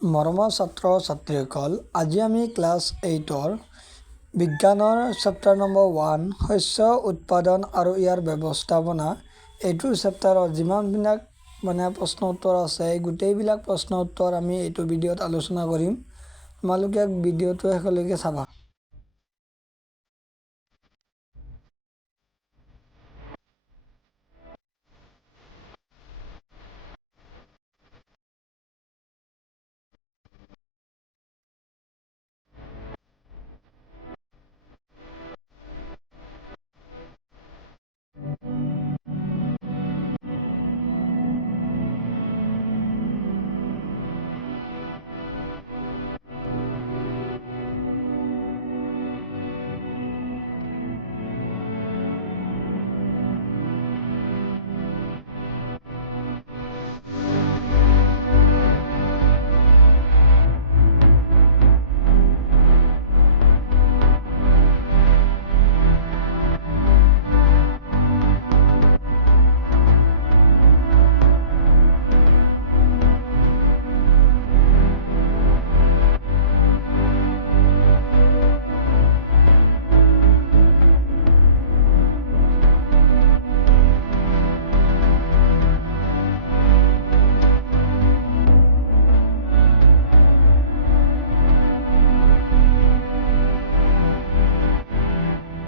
মৰমৰ ছাত্ৰ ছাত্ৰীসকল, আজি আমি ক্লাছ 8ৰ বিজ্ঞানৰ চেপ্টাৰ নম্বৰ 1 শস্য উৎপাদন আৰু ইয়াৰ ব্যৱস্থাপনা এইটো চেপ্টাৰৰ যিমানবিলাক প্ৰশ্ন উত্তৰ আছে এই গোটেইবিলাক প্ৰশ্ন উত্তৰ আমি এইটো ভিডিঅ'ত আলোচনা কৰিম। তোমালোকে ভিডিঅ'টো শেষলৈকে চাবা।